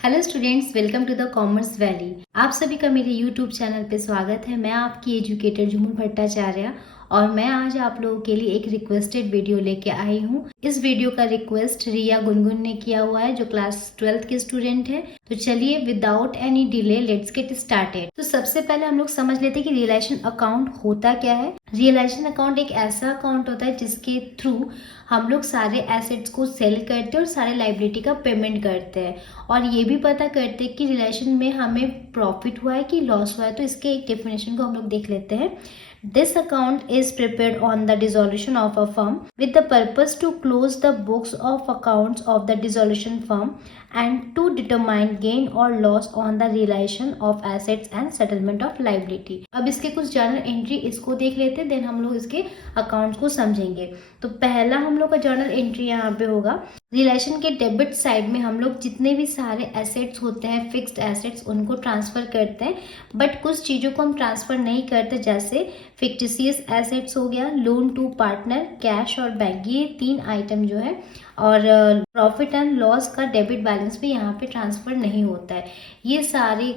Hello students, welcome to the Commerce Valley. आप सभी का मेरे यूट्यूब चैनल पे स्वागत है। मैं आपकी एजुकेटर झूमर भट्टाचार्य और मैं आज आप लोगों के लिए एक रिक्वेस्टेड वीडियो लेके आई हूँ। इस वीडियो का रिक्वेस्ट रिया गुनगुन ने किया हुआ है, जो क्लास 12th के स्टूडेंट है। तो चलिए without any delay let's get started. तो सबसे पहले हम लोग समझ लेते हैं कि रियलाइजेशन अकाउंट होता क्या है। रियलाइजेशन अकाउंट एक ऐसा अकाउंट होता है जिसके थ्रू हम लोग सारे एसेट्स को सेल करते हैं और सारे लाइबिलिटी का पेमेंट करते हैं और ये भी पता करते हैं कि रिलेशन में हमें प्रॉफिट हुआ है कि लॉस हुआ है। तो इसके एक डेफिनेशन को हम लोग देख लेते हैं। This account is prepared on the dissolution of a firm with the purpose to close the books of accounts of the dissolution firm and to determine gain or loss on the realization of assets and settlement of liability। अब इसके कुछ journal entry इसको देख लेते हैं, then हम लोग इसके अकाउंट्स को समझेंगे। तो पहला हम लोग का जर्नल एंट्री यहाँ पे होगा। रिलेशन के डेबिट साइड में हम लोग जितने भी सारे एसेट्स होते हैं, फिक्स्ड एसेट्स, उनको ट्रांसफर करते हैं, बट कुछ चीजों को हम ट्रांसफर नहीं करते, जैसे फिक्टिशियस एसेट्स हो गया, लोन टू पार्टनर, कैश और बैंक, ये 3 आइटम जो है। और प्रॉफिट एंड लॉस का डेबिट बैलेंस भी यहाँ पे ट्रांसफर नहीं होता है। ये सारे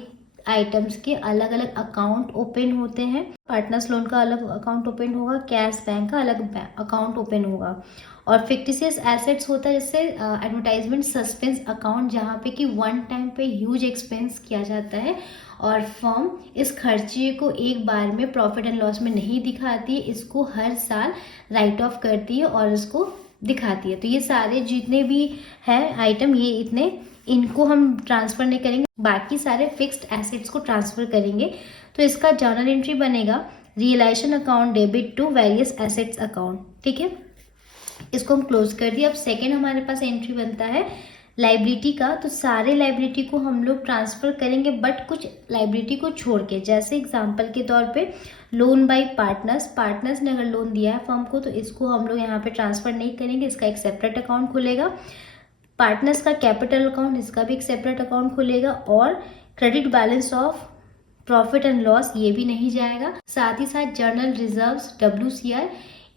आइटम्स के अलग अलग अकाउंट ओपन होते हैं। पार्टनर्स लोन का अलग अकाउंट ओपन होगा, कैश बैंक का अलग अकाउंट ओपन होगा। और फिक्टिशियस एसेट्स होता है जैसे एडवर्टाइजमेंट सस्पेंस अकाउंट, जहाँ पे कि वन टाइम पे ह्यूज एक्सपेंस किया जाता है और फर्म इस खर्चे को एक बार में प्रॉफिट एंड लॉस में नहीं दिखाती है, इसको हर साल राइट ऑफ करती है और इसको दिखाती है। तो ये सारे जितने भी है आइटम, ये इतने इनको हम ट्रांसफर नहीं करेंगे, बाकी सारे फिक्स्ड एसेट्स को ट्रांसफर करेंगे। तो इसका जर्नल एंट्री बनेगा realisation account debit to various assets account. ठीक है, इसको हम क्लोज कर दिए। अब सेकेंड हमारे पास एंट्री बनता है लाइबिलिटी का। तो सारे लाइबिलिटी को हम लोग ट्रांसफर करेंगे, बट कुछ लाइबिलिटी को छोड़ के, जैसे एग्जांपल के तौर पे लोन बाय पार्टनर्स। पार्टनर्स ने अगर लोन दिया है फर्म को तो इसको हम लोग यहाँ पे ट्रांसफर नहीं करेंगे, इसका एक सेपरेट अकाउंट खुलेगा। पार्टनर्स का कैपिटल अकाउंट, इसका भी एक सेपरेट अकाउंट खुलेगा। और credit balance of profit and loss, ये भी नहीं जाएगा। साथ ही साथ जर्नल रिजर्व्स, WCR,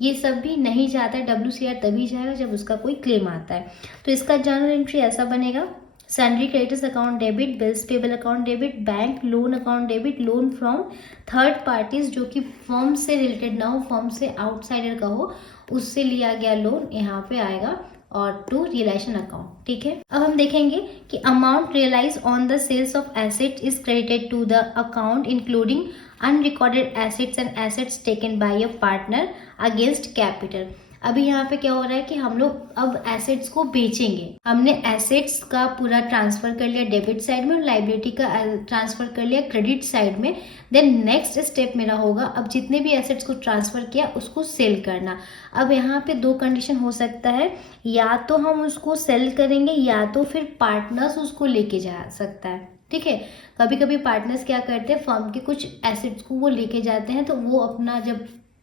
ये सब भी नहीं जाता है। WCR तभी जाएगा जब उसका कोई क्लेम आता है। तो इसका जर्नल एंट्री ऐसा बनेगा, salary creditors account debit, bills payable account debit, bank loan account debit, loan from third parties जो कि फर्म से रिलेटेड ना हो, फर्म से आउटसाइडर का हो, उससे लिया गया लोन यहाँ पे आएगा, और टू रियलाइजेशन अकाउंट। ठीक है, अब हम देखेंगे कि amount realise on the sales of asset is credited to the account including unrecorded assets and assets taken by a partner against capital. अभी यहाँ पे क्या हो रहा है कि हम लोग अब एसेट्स को बेचेंगे। हमने एसेट्स का पूरा ट्रांसफर कर लिया डेबिट साइड में और लाइबिलिटी का ट्रांसफर कर लिया क्रेडिट साइड में। देन नेक्स्ट स्टेप मेरा होगा, अब जितने भी एसेट्स को ट्रांसफर किया उसको सेल करना। अब यहाँ पे 2 कंडीशन हो सकता है, या तो हम उसको सेल करेंगे या तो फिर पार्टनर्स उसको लेके जा सकता है। ठीक है, कभी कभी पार्टनर्स क्या करते हैं, फर्म के कुछ एसेट्स को वो लेके जाते हैं, तो वो अपना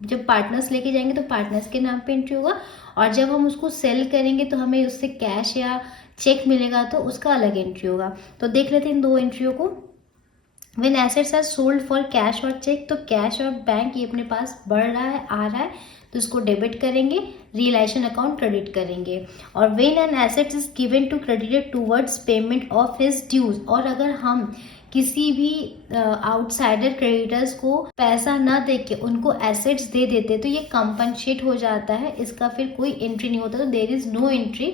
जब पार्टनर्स लेके जाएंगे तो पार्टनर्स के नाम पे एंट्री होगा, और जब हम उसको सेल करेंगे तो हमें उससे कैश या चेक मिलेगा तो उसका अलग एंट्री होगा। तो देख लेते हैं इन 2 एंट्रियों को। When assets are sold for cash और चेक, तो कैश और बैंक ये अपने पास बढ़ रहा है, आ रहा है, तो इसको डेबिट करेंगे, रियलाइजेशन अकाउंट क्रेडिट करेंगे। और when an asset is given to credited towards payment of his dues, और अगर हम किसी भी आउटसाइडर क्रेडिटर्स को पैसा ना दे के उनको एसेट्स दे देते तो ये कंपनसेट हो जाता है, इसका फिर कोई एंट्री नहीं होता, तो there is no entry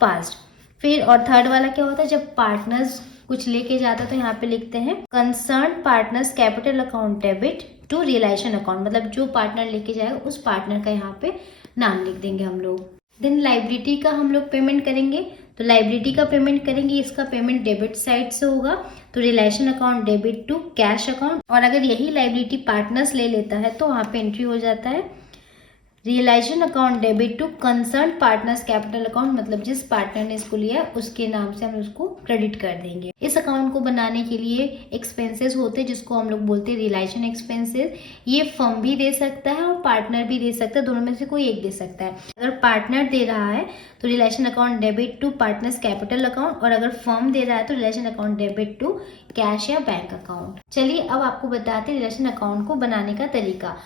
passed. फिर और थर्ड वाला क्या होता है, जब पार्टनर्स कुछ लेके जाता है तो यहाँ पे लिखते हैं concern partners capital account debit to realisation account, मतलब जो पार्टनर लेके जाएगा उस पार्टनर का यहाँ पे नाम लिख देंगे हम लोग। देन लाइबिलिटी का हम लोग पेमेंट करेंगे, तो लाइबिलिटी का पेमेंट करेंगे, इसका पेमेंट डेबिट साइड से होगा, तो realisation account debit to cash account. और अगर यही लाइबिलिटी पार्टनर्स ले लेता है तो वहाँ पे एंट्री हो जाता है realisation account debit to concern partners capital account, मतलब जिस पार्टनर ने इसको लिया उसके नाम से हम उसको क्रेडिट कर देंगे। इस अकाउंट को बनाने के लिए एक्सपेंसेस होते हैं जिसको हम लोग बोलते हैं रियलाइजेशन एक्सपेंसेस। ये फर्म भी दे सकता है और पार्टनर भी दे सकता है, दोनों में से कोई एक दे सकता है। अगर पार्टनर दे रहा है तो realisation account debit to partners capital account, और अगर फर्म दे रहा है तो realisation account debit to cash या बैंक अकाउंट। चलिए अब आपको बताते हैं रियलाइजेशन अकाउंट को बनाने का तरीका।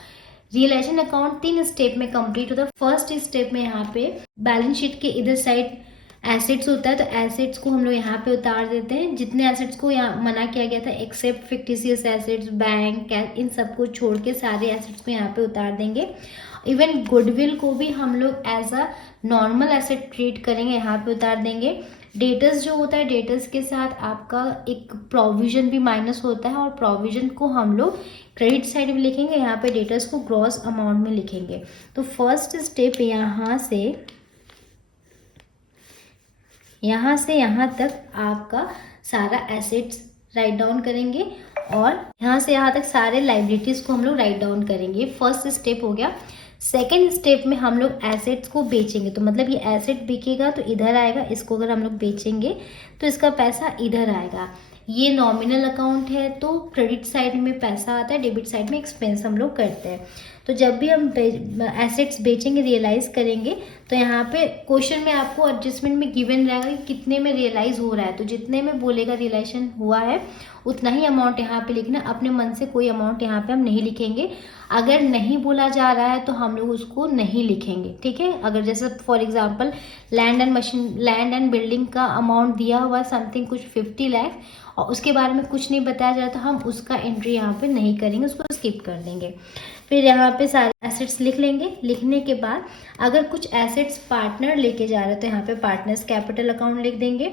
रियलाइजेशन अकाउंट 3 स्टेप में कंप्लीट होता है। फर्स्ट स्टेप में यहाँ पे बैलेंस शीट के इधर साइड एसेट्स होता है, तो एसेट्स को हम लोग यहाँ पे उतार देते हैं। जितने एसेट्स को यहाँ मना किया गया था एक्सेप्ट फिक्टिशियस एसेट्स, बैंक, इन सबको छोड़ के सारे एसेट्स को यहाँ पे उतार देंगे। इवन गुडविल को भी हम लोग as a normal asset treat करेंगे, यहाँ पे उतार देंगे। डेटर्स जो होता है, डेटर्स के साथ आपका एक प्रोविजन भी माइनस होता है, और प्रोविजन को हम लोग क्रेडिट साइड में लिखेंगे, यहाँ पे डेटर्स को ग्रॉस अमाउंट में लिखेंगे। तो फर्स्ट स्टेप यहाँ से यहाँ तक आपका सारा एसेट्स राइट डाउन करेंगे, और यहाँ से यहाँ तक सारे लाइबिलिटीज को हम लोग राइट डाउन करेंगे। फर्स्ट स्टेप हो गया। सेकेंड स्टेप में हम लोग एसेट्स को बेचेंगे, तो मतलब ये एसेट बिकेगा तो इधर आएगा, इसको अगर हम लोग बेचेंगे तो इसका पैसा इधर आएगा। ये नॉमिनल अकाउंट है, तो क्रेडिट साइड में पैसा आता है, डेबिट साइड में एक्सपेंस हम लोग करते हैं। तो जब भी हम एसेट्स बेचेंगे, रियलाइज करेंगे, तो यहाँ पे क्वेश्चन में आपको एडजस्टमेंट में गिवन रहेगा कि कितने में रियलाइज हो रहा है, तो जितने में बोलेगा रियलाइजेशन हुआ है उतना ही अमाउंट यहाँ पे लिखना। अपने मन से कोई अमाउंट यहाँ पे हम नहीं लिखेंगे। अगर नहीं बोला जा रहा है तो हम लोग उसको नहीं लिखेंगे, ठीक है। अगर जैसे for example land and building का अमाउंट दिया हुआ समथिंग कुछ 50 लाख, और उसके बारे में कुछ नहीं बताया जा रहा, तो हम उसका एंट्री यहाँ पे नहीं करेंगे, उसको स्किप कर देंगे। फिर यहाँ पे सारे एसेट्स लिख लेंगे। लिखने के बाद अगर कुछ एसेट्स पार्टनर लेके जा रहे हैं तो यहाँ पे पार्टनर्स कैपिटल अकाउंट लिख देंगे,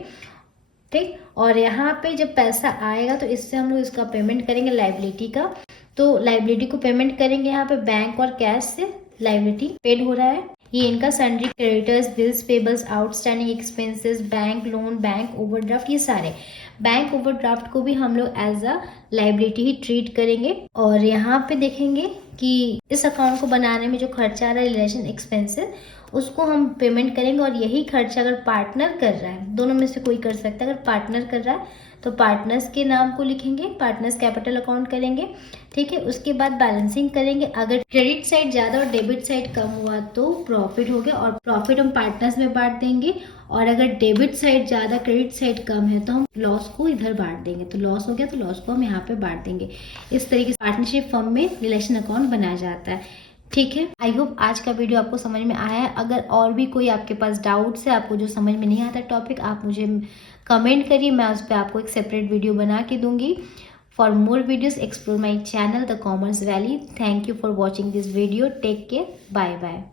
ठीक। और यहाँ पे जब पैसा आएगा तो इससे हम लोग इसका पेमेंट करेंगे लाइबिलिटी का, तो लाइबिलिटी को पेमेंट करेंगे यहाँ पे बैंक और कैश से। लाइबिलिटी पेड हो रहा है, ये इनका sundry creditors, bills payables, outstanding expenses, bank loan, bank overdraft, ये सारे। बैंक ओवरड्राफ्ट को भी हम लोग एज अ लाइबिलिटी ही ट्रीट करेंगे। और यहाँ पे देखेंगे कि इस अकाउंट को बनाने में जो खर्चा आ रहा है, रिलेशन एक्सपेंसेस, उसको हम पेमेंट करेंगे। और यही खर्चा अगर पार्टनर कर रहा है, दोनों में से कोई कर सकता है, अगर पार्टनर कर रहा है तो पार्टनर्स के नाम को लिखेंगे, पार्टनर्स कैपिटल अकाउंट करेंगे, ठीक है। उसके बाद बैलेंसिंग करेंगे। अगर क्रेडिट साइड ज्यादा और डेबिट साइड कम हुआ तो प्रॉफिट हो गया, और प्रॉफिट हम पार्टनर्स में बांट देंगे। और अगर डेबिट साइड ज्यादा क्रेडिट साइड कम है तो हम लॉस को इधर बांट देंगे, तो लॉस हो गया तो लॉस को हम यहाँ पे बांट देंगे। इस तरीके से पार्टनरशिप फर्म में रिलेशन अकाउंट बनाया जाता है, ठीक है। आई होप आज का वीडियो आपको समझ में आया है। अगर और भी कोई आपके पास डाउट्स है, आपको जो समझ में नहीं आता टॉपिक, आप मुझे कमेंट करिए, मैं उस पर आपको एक सेपरेट वीडियो बना के दूंगी। For more videos explore my channel the Commerce Valley. Thank you for watching this video. Take care, bye bye.